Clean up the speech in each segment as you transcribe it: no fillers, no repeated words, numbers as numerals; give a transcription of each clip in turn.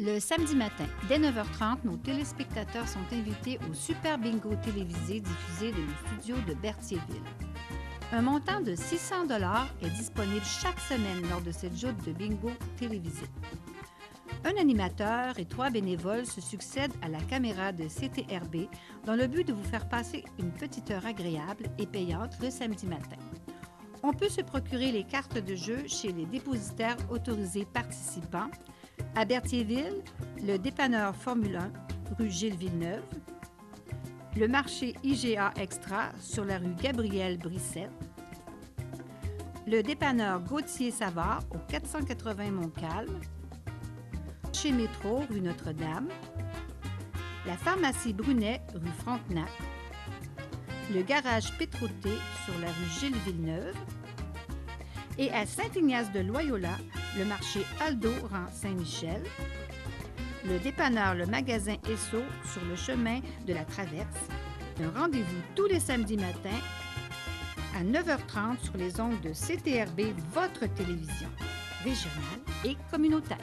Le samedi matin, dès 9h30, nos téléspectateurs sont invités au Super Bingo télévisé diffusé de nos studios de Berthierville. Un montant de 600 $ est disponible chaque semaine lors de cette joute de bingo télévisé. Un animateur et 3 bénévoles se succèdent à la caméra de CTRB dans le but de vous faire passer une petite heure agréable et payante le samedi matin. On peut se procurer les cartes de jeu chez les dépositaires autorisés participants à Berthierville, le dépanneur Formule 1, rue Gilles Villeneuve, le marché IGA Extra sur la rue Gabriel Brissette, le dépanneur Gauthier Savard au 480 Montcalm, chez Métro, rue Notre-Dame, la pharmacie Brunet, rue Frontenac, le garage Pétroté sur la rue Gilles Villeneuve et à Saint-Ignace-de-Loyola, le marché Aldo rang Saint-Michel, le dépanneur Le Magasin Esso sur le chemin de la Traverse. Un rendez-vous tous les samedis matins à 9h30 sur les ondes de CTRB, votre télévision régionale et communautaire.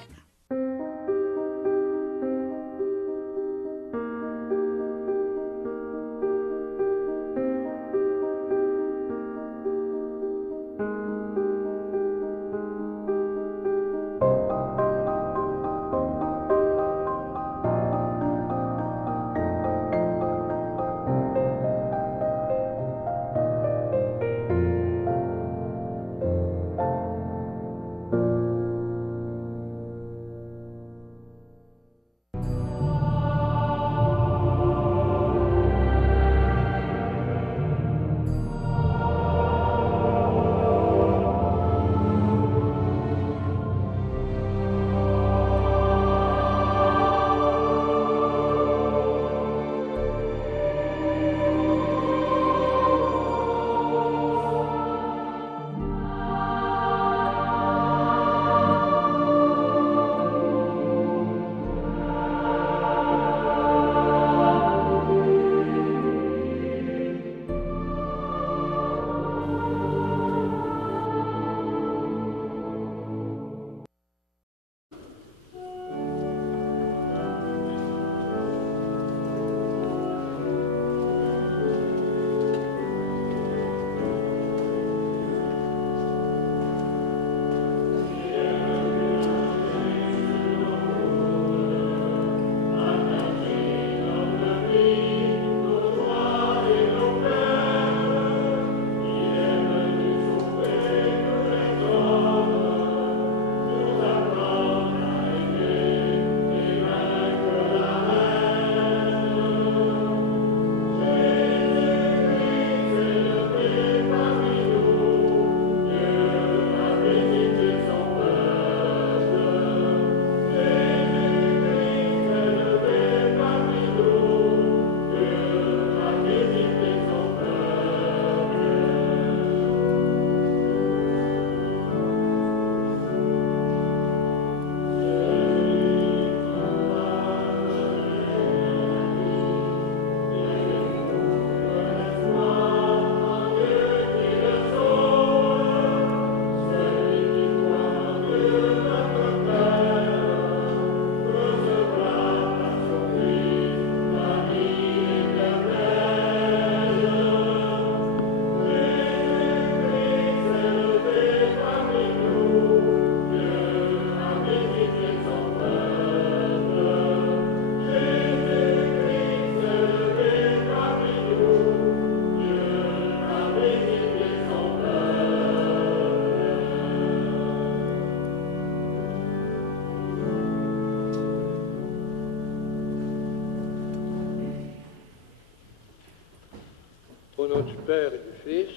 Au nom du Père et du Fils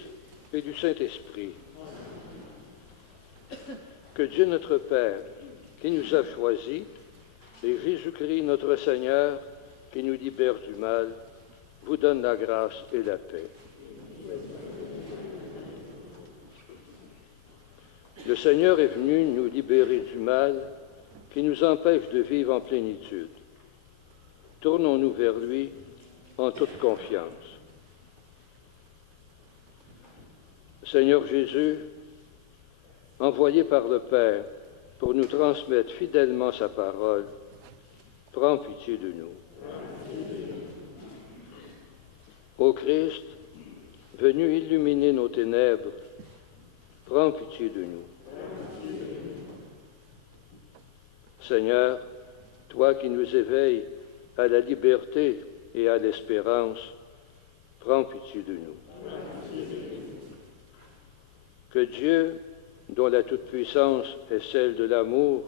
et du Saint-Esprit. Que Dieu notre Père, qui nous a choisis, et Jésus-Christ notre Seigneur, qui nous libère du mal, vous donne la grâce et la paix. Le Seigneur est venu nous libérer du mal qui nous empêche de vivre en plénitude. Tournons-nous vers lui en toute confiance. Seigneur Jésus, envoyé par le Père pour nous transmettre fidèlement sa parole, prends pitié de nous. Ô Christ, venu illuminer nos ténèbres, prends pitié de nous. Seigneur, toi qui nous éveilles à la liberté et à l'espérance, prends pitié de nous. Que Dieu, dont la toute-puissance est celle de l'amour,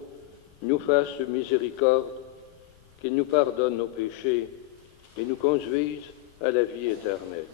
nous fasse miséricorde, qu'il nous pardonne nos péchés et nous conduise à la vie éternelle.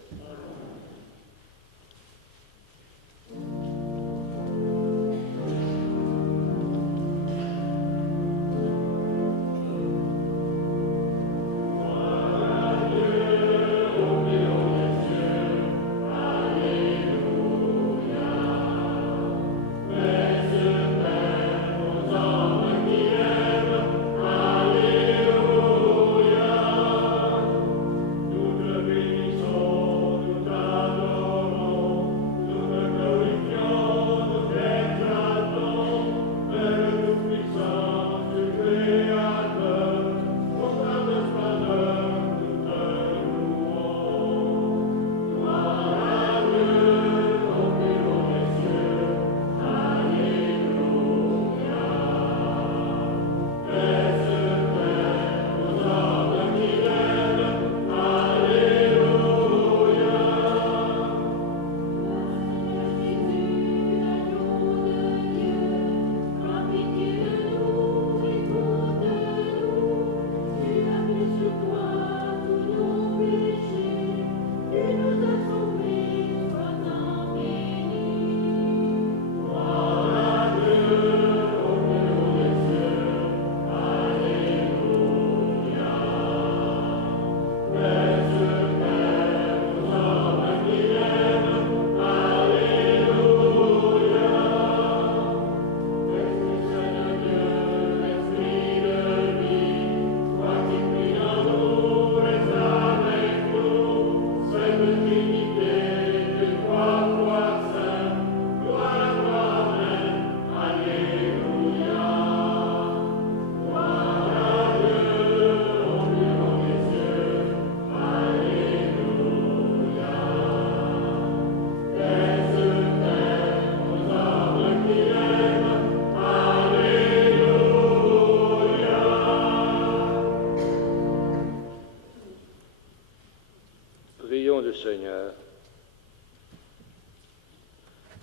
Prions le Seigneur.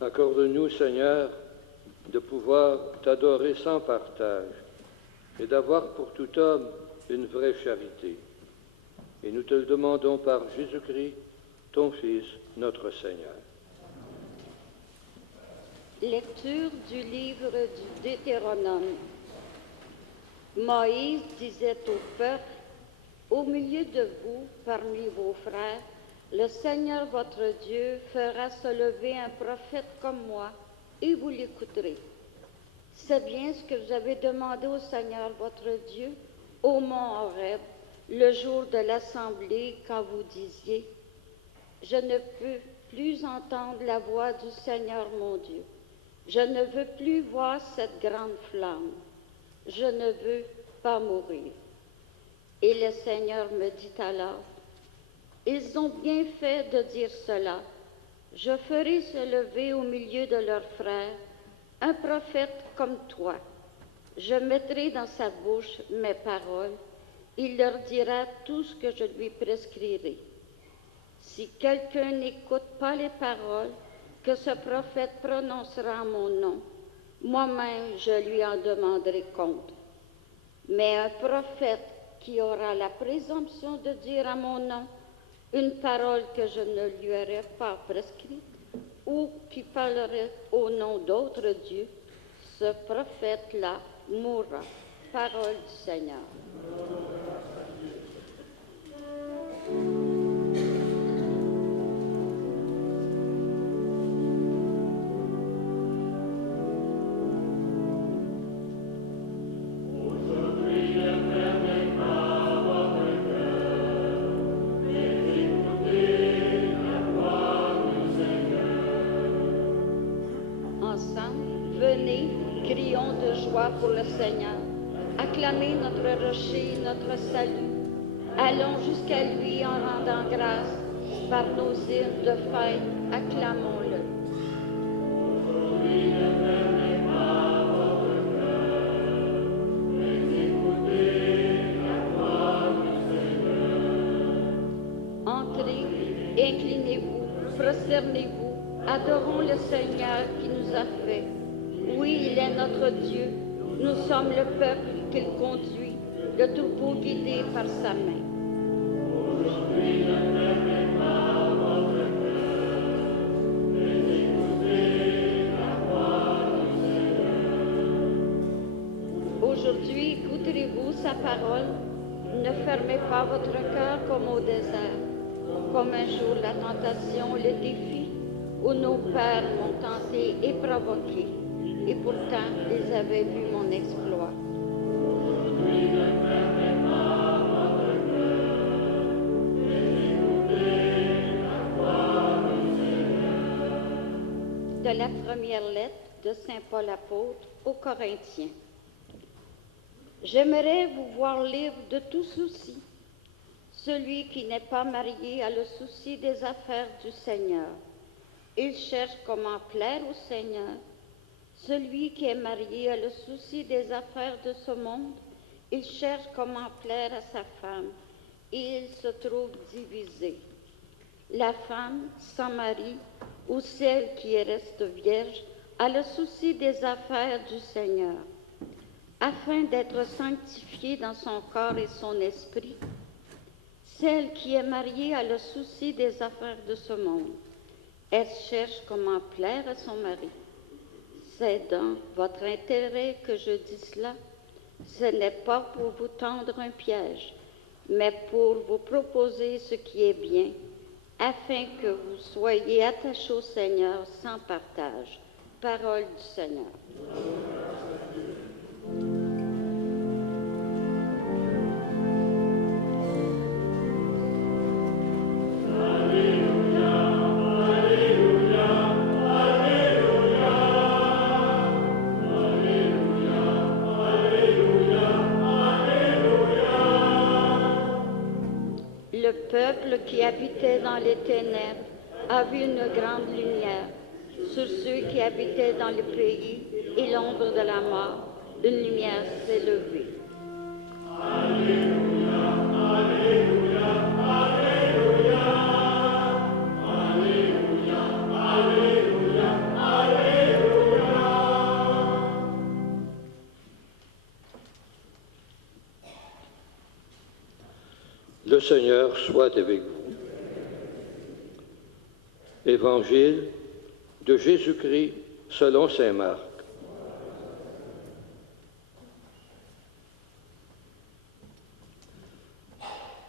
Accorde-nous, Seigneur, de pouvoir t'adorer sans partage et d'avoir pour tout homme une vraie charité. Et nous te le demandons par Jésus-Christ, ton Fils, notre Seigneur. Lecture du livre du Deutéronome. Moïse disait au peuple, « Au milieu de vous, parmi vos frères, le Seigneur votre Dieu fera se lever un prophète comme moi, et vous l'écouterez. C'est bien ce que vous avez demandé au Seigneur votre Dieu au mont Horeb, le jour de l'assemblée, quand vous disiez, « Je ne peux plus entendre la voix du Seigneur mon Dieu. Je ne veux plus voir cette grande flamme. Je ne veux pas mourir. » Et le Seigneur me dit alors, « Ils ont bien fait de dire cela. Je ferai se lever au milieu de leurs frères un prophète comme toi. Je mettrai dans sa bouche mes paroles. Il leur dira tout ce que je lui prescrirai. Si quelqu'un n'écoute pas les paroles que ce prophète prononcera en mon nom, moi-même je lui en demanderai compte. Mais un prophète qui aura la présomption de dire à mon nom une parole que je ne lui aurais pas prescrite, ou qui parlerait au nom d'autres dieux, ce prophète-là mourra. Parole du Seigneur. Ensemble, venez, crions de joie pour le Seigneur. Acclamez notre rocher, notre salut. Allons jusqu'à lui en rendant grâce. Par nos hymnes de fête, acclamons-le. Entrez, inclinez-vous, prosternez-vous, adorons le Seigneur qui nous a fait. Oui, il est notre Dieu. Nous sommes le peuple qu'il conduit, le troupeau guidé par sa main. Aujourd'hui, écouterez-vous sa parole. Ne fermez pas votre cœur comme au désert, comme un jour la tentation, le défi, où nos pères m'ont tenté et provoqué, et pourtant ils avaient vu mon exploit. De la première lettre de Saint Paul apôtre aux Corinthiens. J'aimerais vous voir libre de tout souci. Celui qui n'est pas marié a le souci des affaires du Seigneur. Il cherche comment plaire au Seigneur. Celui qui est marié a le souci des affaires de ce monde. Il cherche comment plaire à sa femme. Et il se trouve divisé. La femme sans mari ou celle qui reste vierge a le souci des affaires du Seigneur, afin d'être sanctifiée dans son corps et son esprit. Celle qui est mariée a le souci des affaires de ce monde. Elle cherche comment plaire à son mari. C'est dans votre intérêt que je dis cela. Ce n'est pas pour vous tendre un piège, mais pour vous proposer ce qui est bien, afin que vous soyez attachés au Seigneur sans partage. Parole du Seigneur. Le peuple qui habitait dans les ténèbres a vu une grande lumière. Sur ceux qui habitaient dans le pays et l'ombre de la mort, une lumière s'est levée. Alléluia, Alléluia, Alléluia, Alléluia, Alléluia, Alléluia. Le Seigneur soit avec vous. Évangile de Jésus-Christ selon saint Marc.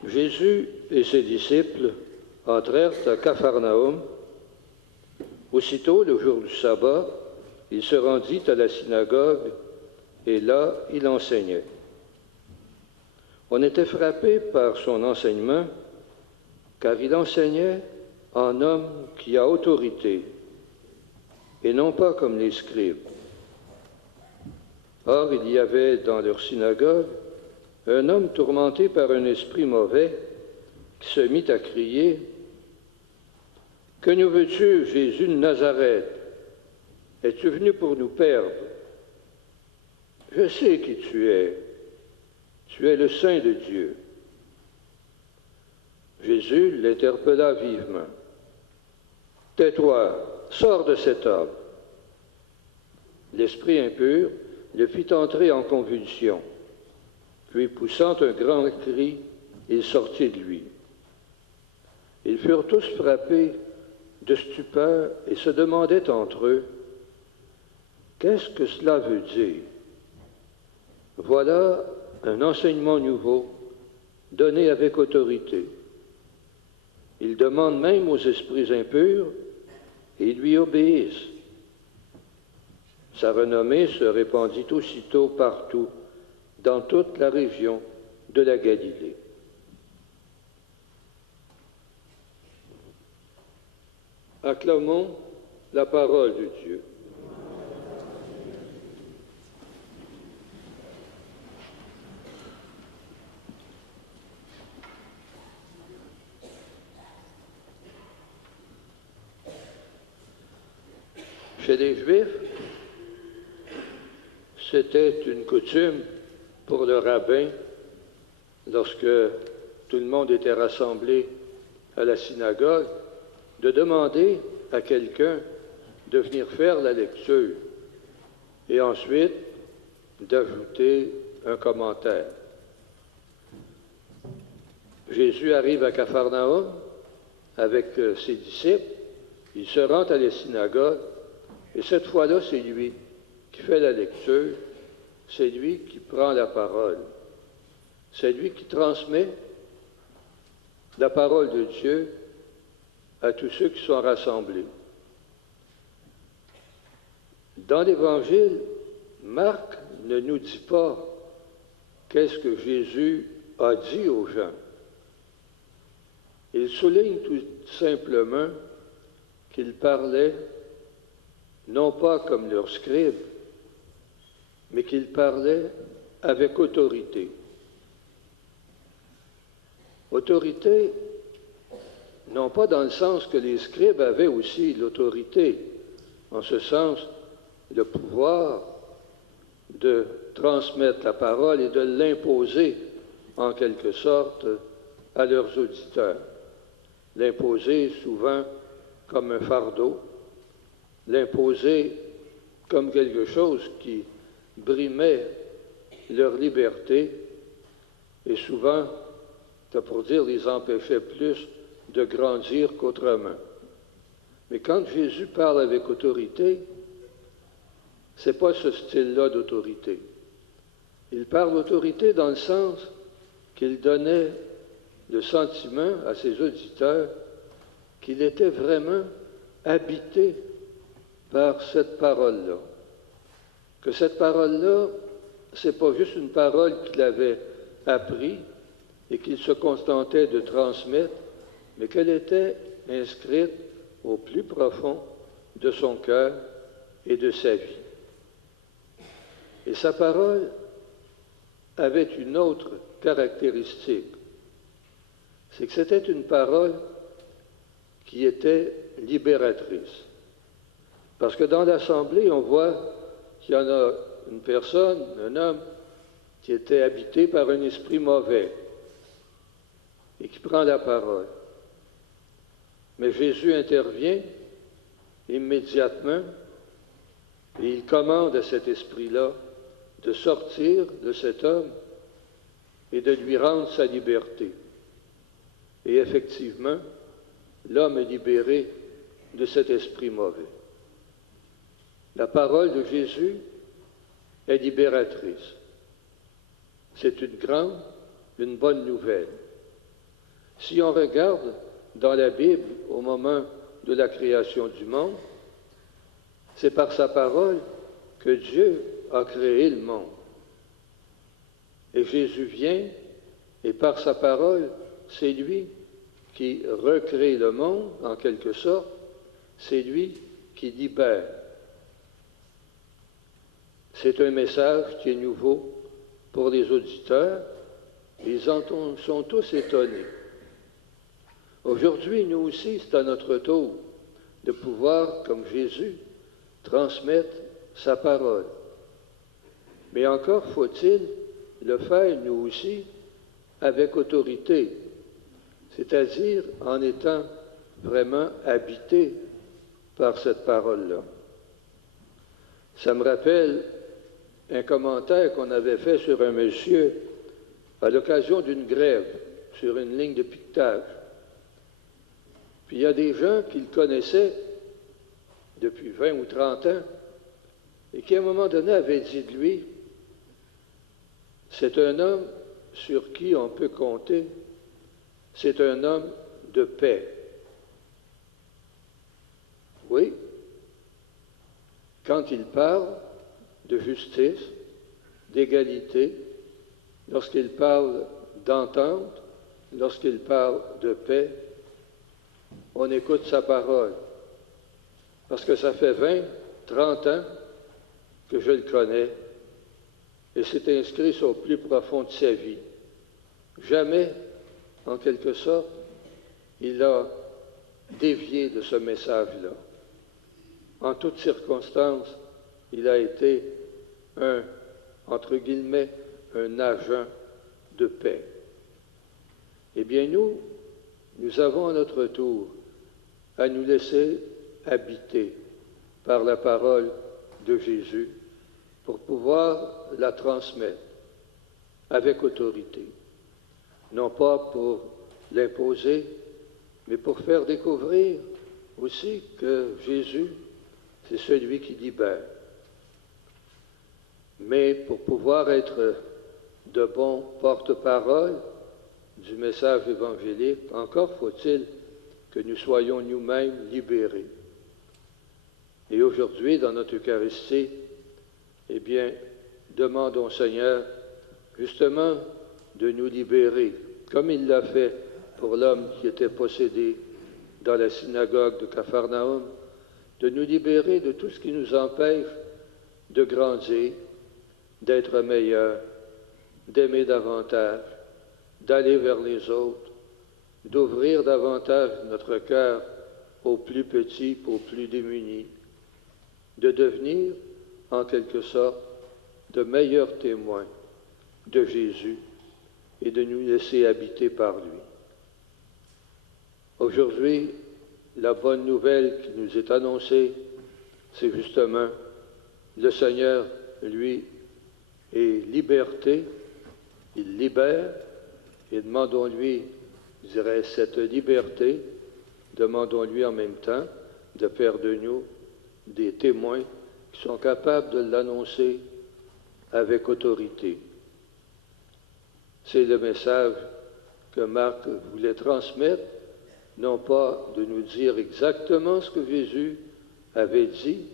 Jésus et ses disciples entrèrent à Capharnaüm. Aussitôt, le jour du sabbat, il se rendit à la synagogue et là, il enseignait. On était frappé par son enseignement, car il enseignait en homme qui a autorité, et non pas comme les scribes. Or, il y avait dans leur synagogue un homme tourmenté par un esprit mauvais qui se mit à crier « Que nous veux-tu, Jésus de Nazareth? Es-tu venu pour nous perdre? Je sais qui tu es. Tu es le Saint de Dieu. » Jésus l'interpella vivement. « Tais-toi, sors de cet homme. » L'esprit impur le fit entrer en convulsion. Puis, poussant un grand cri, il sortit de lui. Ils furent tous frappés de stupeur et se demandaient entre eux, « Qu'est-ce que cela veut dire? » Voilà un enseignement nouveau, donné avec autorité. Il demande même aux esprits impurs et ils lui obéissent. Sa renommée se répandit aussitôt partout, dans toute la région de la Galilée. Acclamons la parole de Dieu. Chez les Juifs, c'était une coutume pour le rabbin, lorsque tout le monde était rassemblé à la synagogue, de demander à quelqu'un de venir faire la lecture et ensuite d'ajouter un commentaire. Jésus arrive à Capharnaüm avec ses disciples, il se rend à la synagogue et cette fois-là, c'est lui qui fait la lecture, c'est lui qui prend la parole, c'est lui qui transmet la parole de Dieu à tous ceux qui sont rassemblés. Dans l'Évangile, Marc ne nous dit pas qu'est-ce que Jésus a dit aux gens. Il souligne tout simplement qu'il parlait non pas comme leurs scribes, mais qu'il parlait avec autorité. Autorité, non pas dans le sens que les scribes avaient aussi l'autorité, en ce sens, le pouvoir de transmettre la parole et de l'imposer, en quelque sorte, à leurs auditeurs. L'imposer souvent comme un fardeau, l'imposer comme quelque chose qui brimait leur liberté et souvent, c'est pour dire, les empêchait plus de grandir qu'autrement. Mais quand Jésus parle avec autorité, ce n'est pas ce style-là d'autorité. Il parle d'autorité dans le sens qu'il donnait le sentiment à ses auditeurs qu'il était vraiment habité par cette parole-là. Que cette parole-là, ce n'est pas juste une parole qu'il avait appris et qu'il se contentait de transmettre, mais qu'elle était inscrite au plus profond de son cœur et de sa vie. Et sa parole avait une autre caractéristique, c'est que c'était une parole qui était libératrice. Parce que dans l'Assemblée, on voit qu'il y en a une personne, un homme, qui était habité par un esprit mauvais et qui prend la parole. Mais Jésus intervient immédiatement et il commande à cet esprit-là de sortir de cet homme et de lui rendre sa liberté. Et effectivement, l'homme est libéré de cet esprit mauvais. La parole de Jésus est libératrice. C'est une bonne nouvelle. Si on regarde dans la Bible au moment de la création du monde, c'est par sa parole que Dieu a créé le monde. Et Jésus vient, et par sa parole, c'est lui qui recrée le monde, en quelque sorte, c'est lui qui libère. C'est un message qui est nouveau pour les auditeurs, ils en sont tous étonnés. Aujourd'hui, nous aussi, c'est à notre tour de pouvoir, comme Jésus, transmettre sa parole. Mais encore faut-il le faire, nous aussi, avec autorité, c'est-à-dire en étant vraiment habité par cette parole-là. Ça me rappelle un commentaire qu'on avait fait sur un monsieur à l'occasion d'une grève sur une ligne de piquetage. Puis il y a des gens qui le connaissaient depuis 20 ou 30 ans et qui à un moment donné avaient dit de lui, c'est un homme sur qui on peut compter, c'est un homme de paix. Oui, quand il parle de justice, d'égalité, lorsqu'il parle d'entente, lorsqu'il parle de paix, on écoute sa parole. Parce que ça fait 20, 30 ans que je le connais et c'est inscrit sur le plus profond de sa vie. Jamais, en quelque sorte, il a dévié de ce message-là. En toutes circonstances, il a été entre guillemets, un agent de paix. Eh bien, nous avons à notre tour à nous laisser habiter par la parole de Jésus pour pouvoir la transmettre avec autorité. Non pas pour l'imposer, mais pour faire découvrir aussi que Jésus, c'est celui qui libère. Mais pour pouvoir être de bons porte-parole du message évangélique, encore faut-il que nous soyons nous-mêmes libérés. Et aujourd'hui, dans notre Eucharistie, eh bien, demandons au Seigneur justement de nous libérer, comme il l'a fait pour l'homme qui était possédé dans la synagogue de Capharnaüm, de nous libérer de tout ce qui nous empêche de grandir, d'être meilleurs, d'aimer davantage, d'aller vers les autres, d'ouvrir davantage notre cœur aux plus petits, aux plus démunis, de devenir, en quelque sorte, de meilleurs témoins de Jésus et de nous laisser habiter par lui. Aujourd'hui, la bonne nouvelle qui nous est annoncée, c'est justement le Seigneur, lui, est liberté, il libère, et demandons-lui, je dirais, cette liberté, demandons-lui en même temps de faire de nous des témoins qui sont capables de l'annoncer avec autorité. C'est le message que Marc voulait transmettre, non pas de nous dire exactement ce que Jésus avait dit,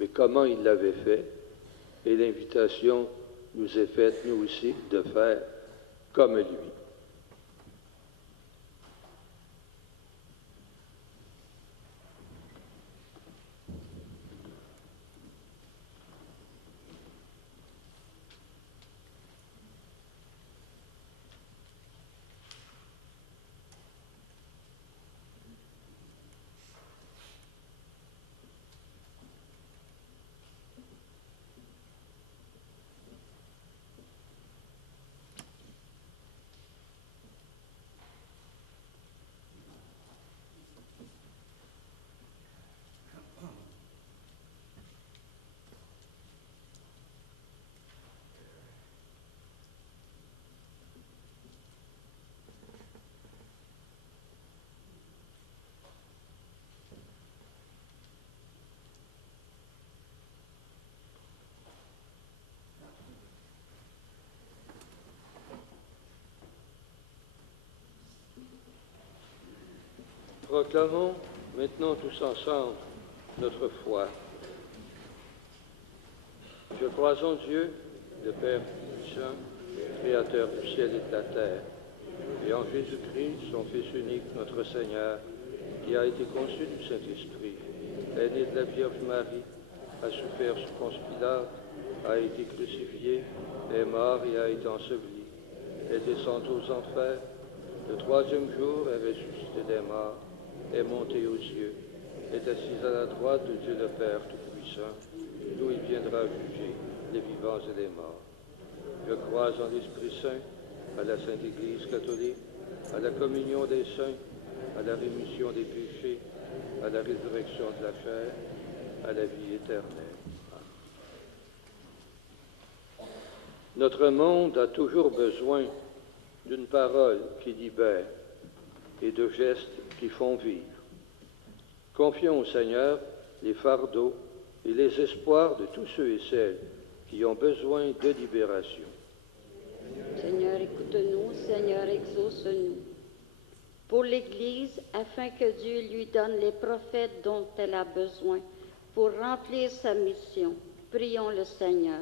mais comment il l'avait fait. Et l'invitation nous est faite, nous aussi, de faire comme lui. Proclamons maintenant tous ensemble notre foi. Je crois en Dieu, le Père Saint, Créateur du ciel et de la terre, et en Jésus-Christ, son Fils unique, notre Seigneur, qui a été conçu du Saint-Esprit, est né de la Vierge Marie, a souffert sous Ponce Pilate, a été crucifié, est mort et a été enseveli, est descendu aux enfers, le troisième jour est ressuscité des morts, est monté aux cieux, est assis à la droite de Dieu le Père Tout-Puissant, d'où il viendra juger les vivants et les morts. Je crois en l'Esprit Saint, à la Sainte Église catholique, à la communion des saints, à la rémission des péchés, à la résurrection de la chair, à la vie éternelle. Notre monde a toujours besoin d'une parole qui libère et de gestes qui font vivre. Confions au Seigneur les fardeaux et les espoirs de tous ceux et celles qui ont besoin de libération. Seigneur, écoute-nous, Seigneur, exauce-nous. Pour l'Église, afin que Dieu lui donne les prophètes dont elle a besoin pour remplir sa mission, prions le Seigneur.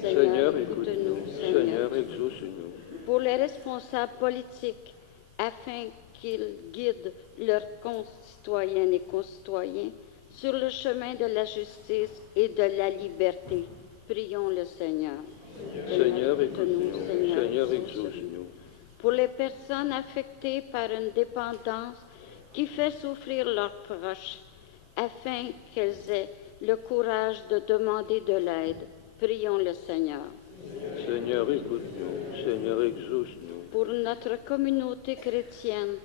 Seigneur, écoute-nous. Seigneur, exauce-nous. Pour les responsables politiques, afin qu'ils guident leurs concitoyennes et concitoyens sur le chemin de la justice et de la liberté, prions le Seigneur. Seigneur, écoute-nous. Seigneur, exauce-nous. Pour les personnes affectées par une dépendance qui fait souffrir leurs proches, afin qu'elles aient le courage de demander de l'aide. Prions le Seigneur. Seigneur, écoute-nous. Seigneur, exauce-nous. Pour notre communauté chrétienne,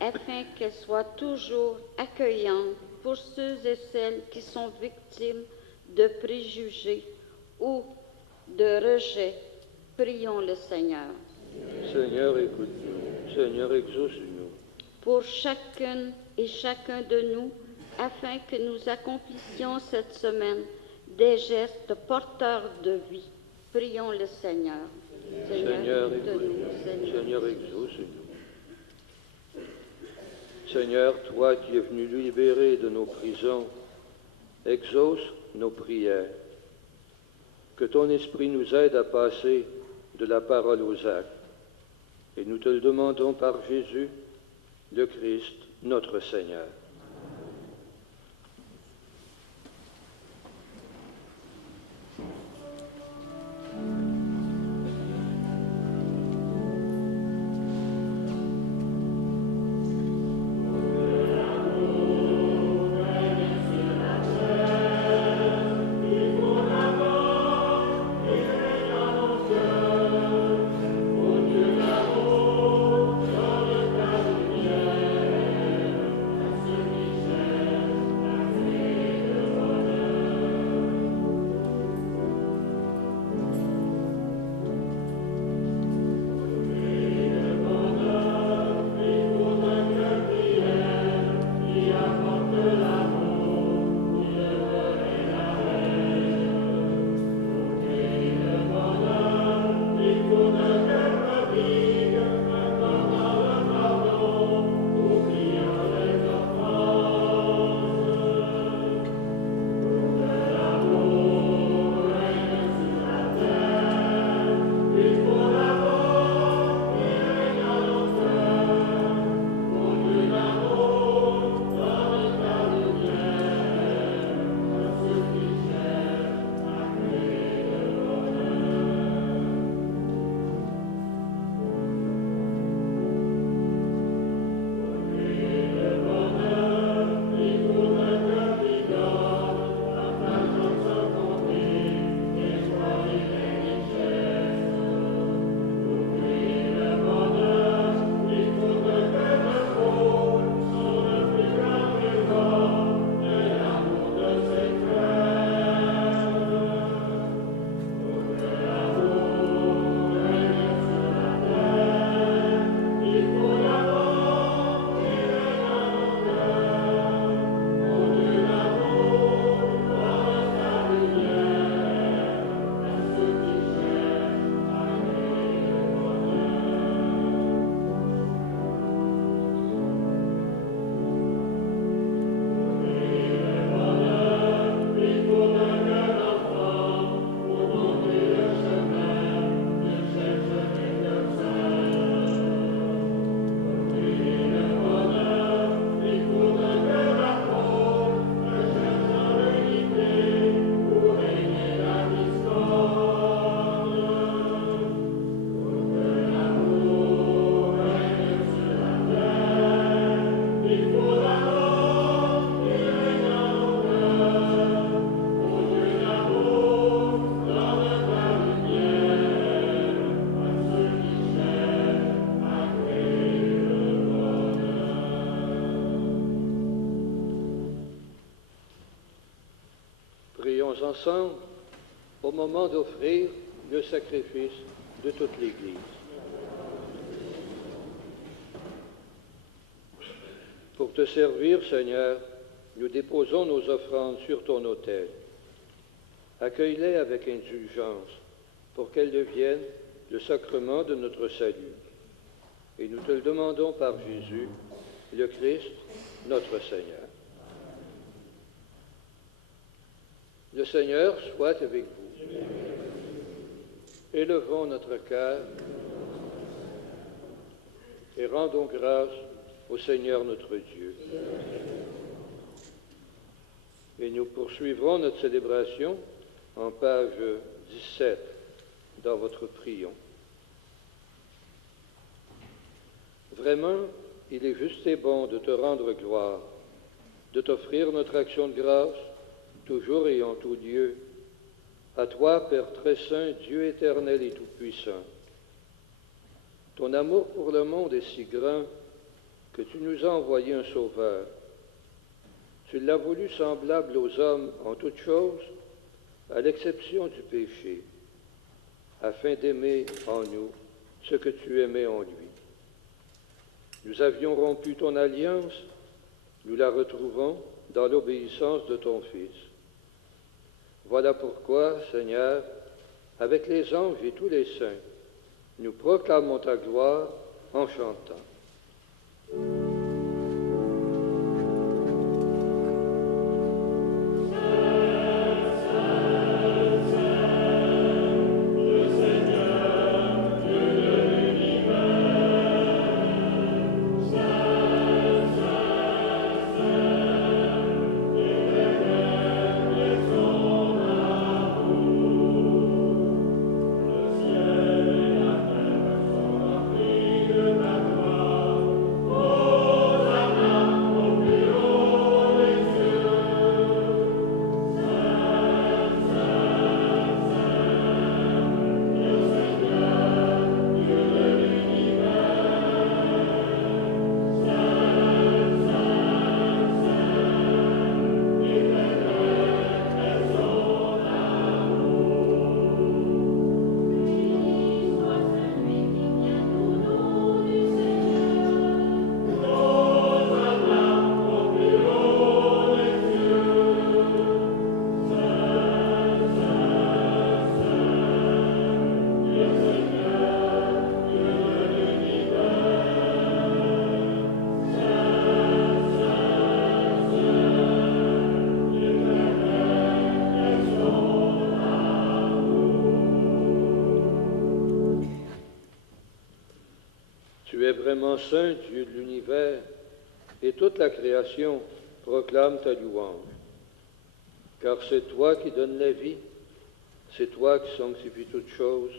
afin qu'elle soit toujours accueillante pour ceux et celles qui sont victimes de préjugés ou de rejets. Prions le Seigneur. Seigneur, écoute-nous. Seigneur, exauce-nous. Pour chacune et chacun de nous, afin que nous accomplissions cette semaine des gestes porteurs de vie. Prions le Seigneur. Seigneur, écoute-nous. Seigneur, exauce-nous. Seigneur, toi qui es venu nous libérer de nos prisons, exauce nos prières. Que ton esprit nous aide à passer de la parole aux actes. Et nous te le demandons par Jésus, le Christ, notre Seigneur. Prions ensemble au moment d'offrir le sacrifice de toute l'Église. Pour te servir, Seigneur, nous déposons nos offrandes sur ton autel. Accueille-les avec indulgence pour qu'elles deviennent le sacrement de notre salut. Et nous te le demandons par Jésus, le Christ, notre Seigneur. Le Seigneur soit avec vous. Élevons notre cœur et rendons grâce au Seigneur notre Dieu. Et nous poursuivrons notre célébration en page 17 dans votre prion. Vraiment, il est juste et bon de te rendre gloire, de t'offrir notre action de grâce, toujours et en tout lieu, à toi, Père très saint, Dieu éternel et tout-puissant. Ton amour pour le monde est si grand que tu nous as envoyé un Sauveur. Tu l'as voulu semblable aux hommes en toutes choses, à l'exception du péché, afin d'aimer en nous ce que tu aimais en lui. Nous avions rompu ton alliance, nous la retrouvons dans l'obéissance de ton Fils. Voilà pourquoi, Seigneur, avec les anges et tous les saints, nous proclamons ta gloire en chantant. Tu es vraiment saint, Dieu de l'univers, et toute la création proclame ta louange. Car c'est toi qui donnes la vie, c'est toi qui sanctifies toutes choses,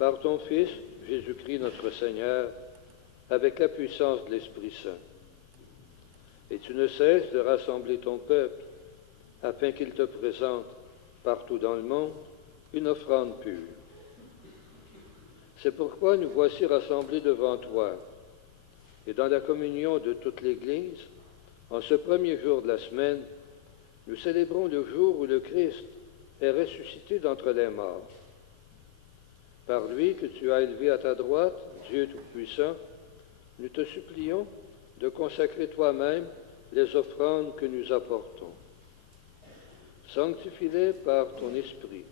par ton Fils, Jésus-Christ notre Seigneur, avec la puissance de l'Esprit Saint. Et tu ne cesses de rassembler ton peuple, afin qu'il te présente, partout dans le monde, une offrande pure. C'est pourquoi nous voici rassemblés devant toi, et dans la communion de toute l'Église, en ce premier jour de la semaine, nous célébrons le jour où le Christ est ressuscité d'entre les morts. Par lui que tu as élevé à ta droite, Dieu Tout-Puissant, nous te supplions de consacrer toi-même les offrandes que nous apportons. Sanctifie-les par ton Esprit,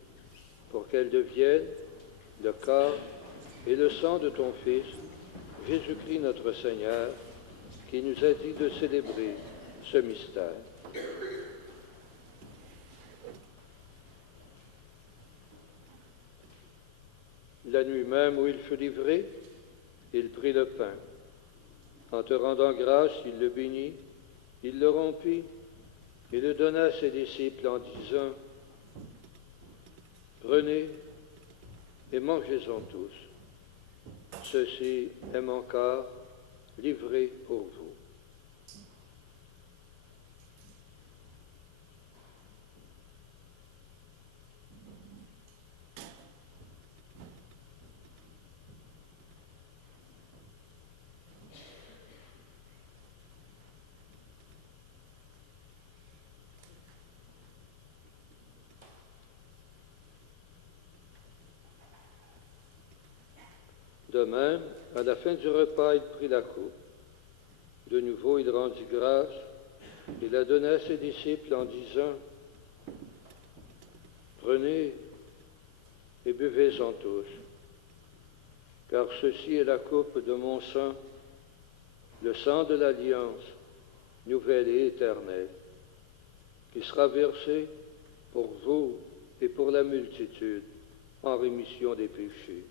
pour qu'elles deviennent le corps et le sang de ton Fils, Jésus-Christ notre Seigneur, qui nous a dit de célébrer ce mystère. La nuit même où il fut livré, il prit le pain. En te rendant grâce, il le bénit, il le rompit et le donna à ses disciples en disant, « Prenez et mangez-en tous. Ceci est mon corps livré pour vous. » De même, à la fin du repas, il prit la coupe. De nouveau, il rendit grâce et la donna à ses disciples en disant, « Prenez et buvez-en tous, car ceci est la coupe de mon sang, le sang de l'alliance, nouvelle et éternelle, qui sera versé pour vous et pour la multitude en rémission des péchés.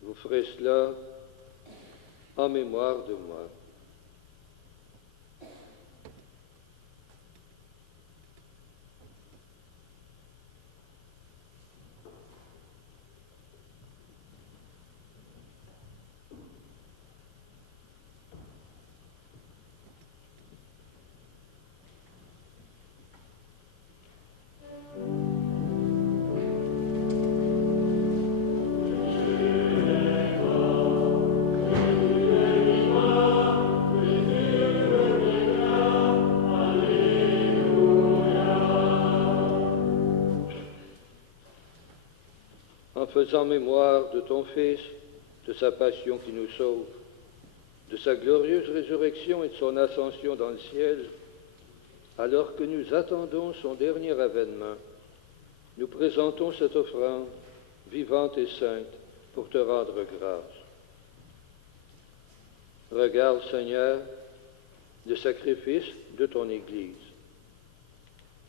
Vous ferez cela en mémoire de moi. » faisant mémoire de ton Fils, de sa passion qui nous sauve, de sa glorieuse résurrection et de son ascension dans le ciel, alors que nous attendons son dernier avènement, nous présentons cette offrande vivante et sainte pour te rendre grâce. Regarde, Seigneur, le sacrifice de ton Église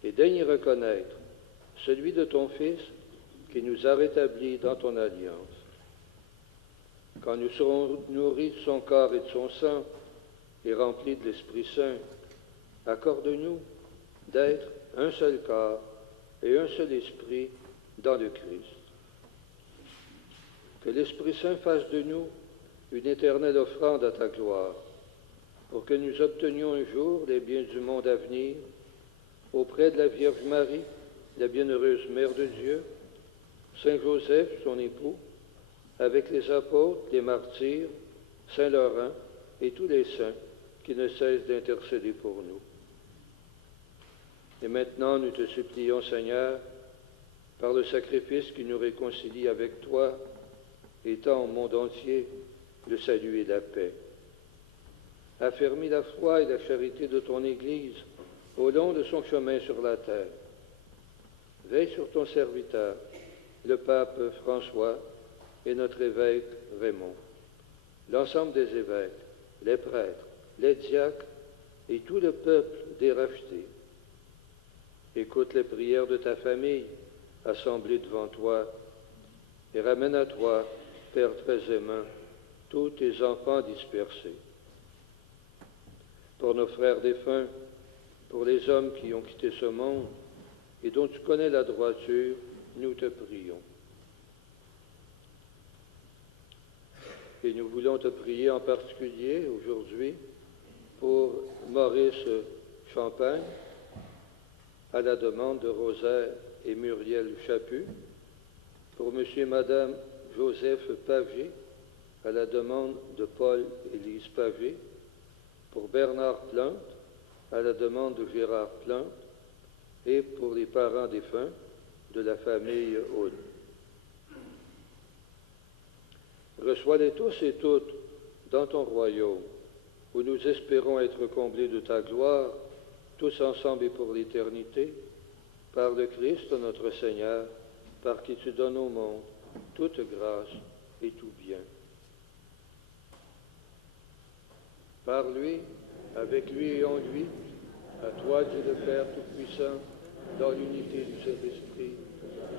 et daigne y reconnaître celui de ton Fils qui nous a rétablis dans ton alliance. Quand nous serons nourris de son corps et de son sang et remplis de l'Esprit Saint, accorde-nous d'être un seul corps et un seul esprit dans le Christ. Que l'Esprit Saint fasse de nous une éternelle offrande à ta gloire, pour que nous obtenions un jour les biens du monde à venir, auprès de la Vierge Marie, la bienheureuse Mère de Dieu, Saint Joseph, son époux, avec les apôtres, les martyrs, Saint Laurent et tous les saints qui ne cessent d'intercéder pour nous. Et maintenant, nous te supplions, Seigneur, par le sacrifice qui nous réconcilie avec toi, étant au monde entier le salut et la paix. Affermis la foi et la charité de ton Église au long de son chemin sur la terre. Veille sur ton serviteur, le pape François et notre évêque Raymond, l'ensemble des évêques, les prêtres, les diacres et tout le peuple des rachetés. Écoute les prières de ta famille assemblée devant toi et ramène à toi, Père très aimant, tous tes enfants dispersés. Pour nos frères défunts, pour les hommes qui ont quitté ce monde et dont tu connais la droiture, nous te prions. Et nous voulons te prier en particulier aujourd'hui pour Maurice Champagne, à la demande de Rosaire et Muriel Chaput, pour M. et Mme Joseph Pavé, à la demande de Paul-Élise Pavé, pour Bernard Plante, à la demande de Gérard Plante, et pour les parents défunts de la famille Aude. Reçois-les tous et toutes dans ton royaume, où nous espérons être comblés de ta gloire, tous ensemble et pour l'éternité, par le Christ notre Seigneur, par qui tu donnes au monde toute grâce et tout bien. Par lui, avec lui et en lui, à toi Dieu le Père Tout-Puissant, dans l'unité du Saint-Esprit,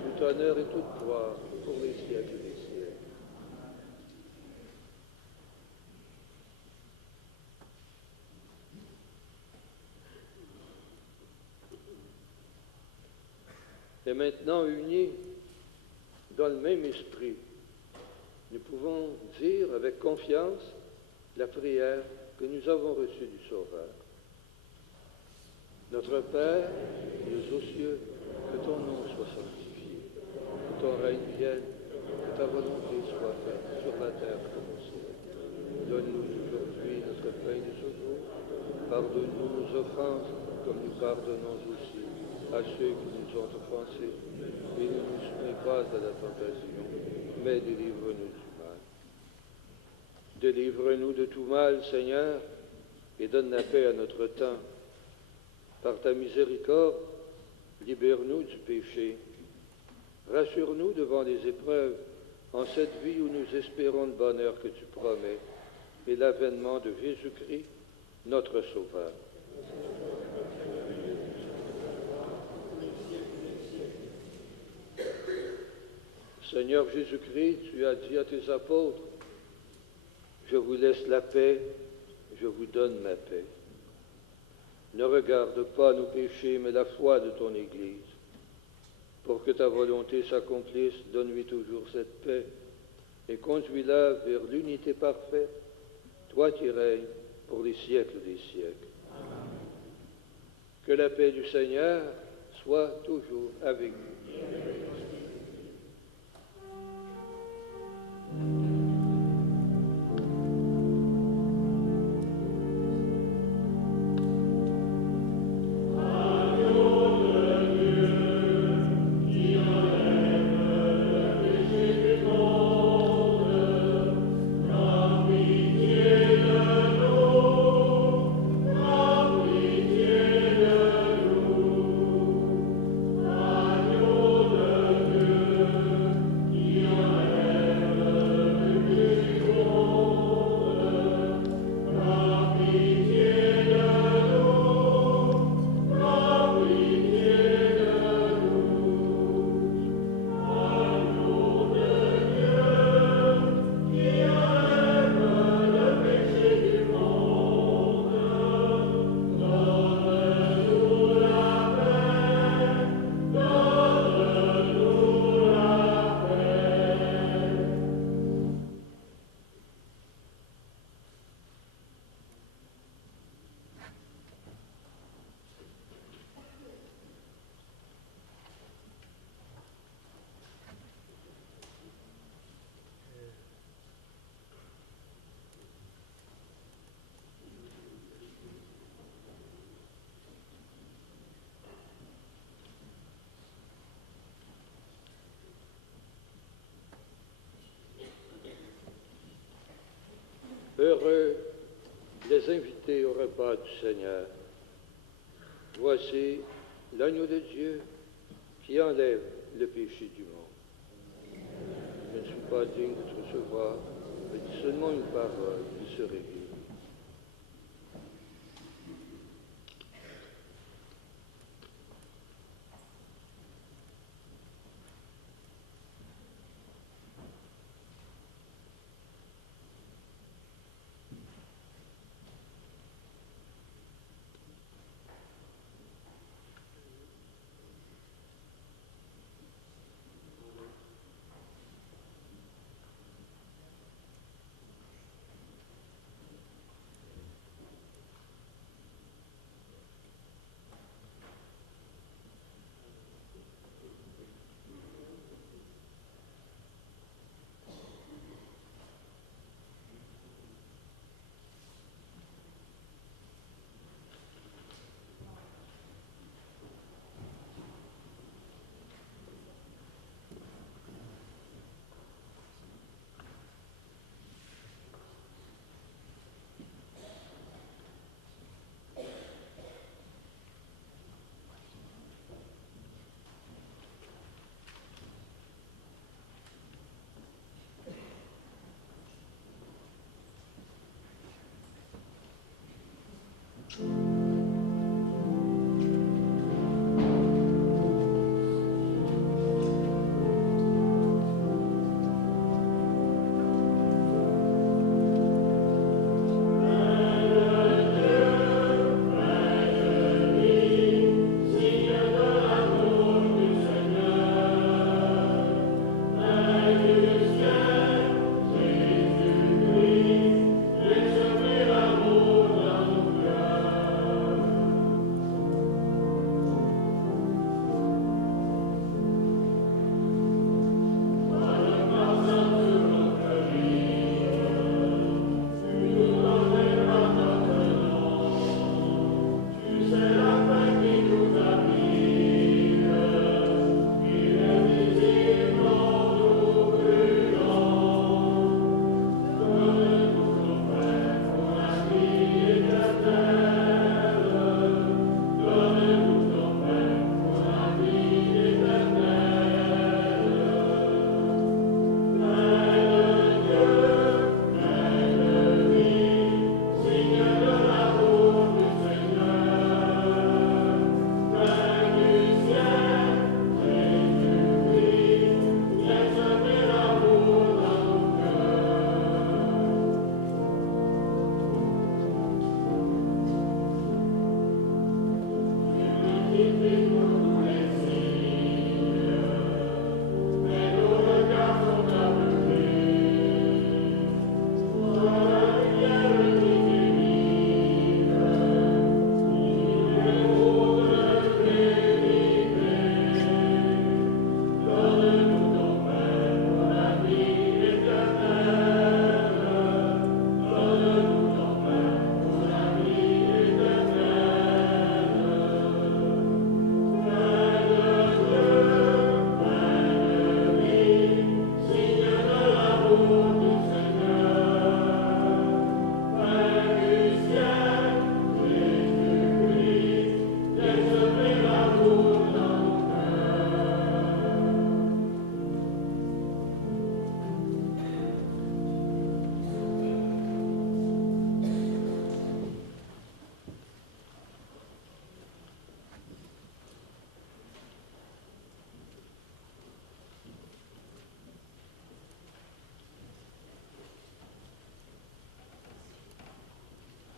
tout honneur et toute gloire pour les siècles des siècles. Et maintenant, unis dans le même esprit, nous pouvons dire avec confiance la prière que nous avons reçue du Sauveur. Notre Père, qui es aux cieux, que ton nom soit sanctifié, que ton règne vienne, que ta volonté soit faite sur la terre comme au ciel. Donne-nous aujourd'hui notre pain de ce jour. Pardonne-nous nos offenses, comme nous pardonnons aussi à ceux qui nous ont offensés. Et ne nous soumets pas à la tentation, mais délivre-nous du mal. Délivre-nous de tout mal, Seigneur, et donne la paix à notre temps. Par ta miséricorde, libère-nous du péché. Rassure-nous devant les épreuves, en cette vie où nous espérons le bonheur que tu promets, et l'avènement de Jésus-Christ, notre Sauveur. Seigneur Jésus-Christ, tu as dit à tes apôtres, je vous laisse la paix, je vous donne ma paix. Ne regarde pas nos péchés, mais la foi de ton Église. Pour que ta volonté s'accomplisse, donne-lui toujours cette paix et conduis-la vers l'unité parfaite, toi qui règnes pour les siècles des siècles. Que la paix du Seigneur soit toujours avec vous. Amen. heureux les invités au repas du Seigneur. Voici l'agneau de Dieu qui enlève le péché du monde. Je ne suis pas digne de te recevoir, mais dis seulement une parole, il se réveille.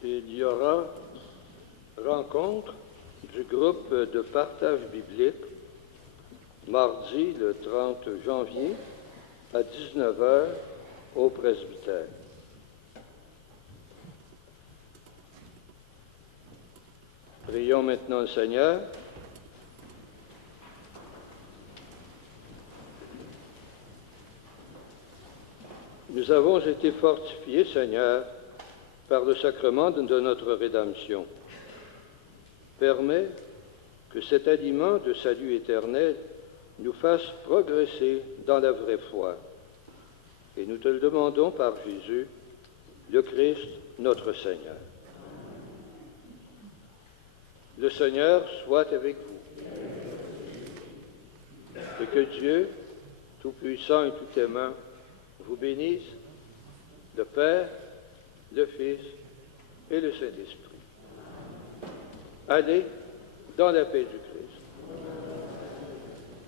Il y aura rencontre du groupe de partage biblique mardi le 30 janvier à 19 h au presbytère. Prions maintenant le Seigneur. Nous avons été fortifiés, Seigneur, par le sacrement de notre rédemption. Permets que cet aliment de salut éternel nous fasse progresser dans la vraie foi. Et nous te le demandons par Jésus, le Christ, notre Seigneur. Le Seigneur soit avec vous. Et que Dieu, Tout-Puissant et Tout-Aimant, vous bénisse, le Père, le Fils et le Saint-Esprit. Allez dans la paix du Christ.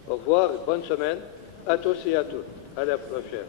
Au revoir et bonne semaine à tous et à toutes. À la prochaine.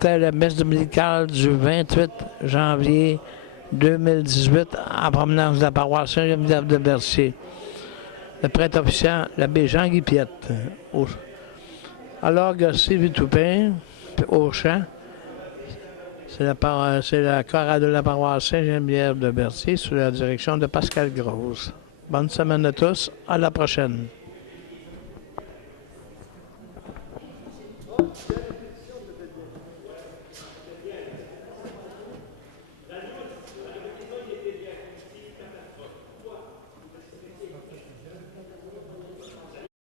C'était la messe dominicale du 28 janvier 2018 en provenance de la paroisse Saint-Geneviève de Berthier. Le prêtre officiant, l'abbé Jean-Guy Piette. Alors, Sylvie Toupin, au chant, c'est la chorale de la paroisse Saint-Geneviève de Berthier sous la direction de Pascal Grosse. Bonne semaine à tous, à la prochaine.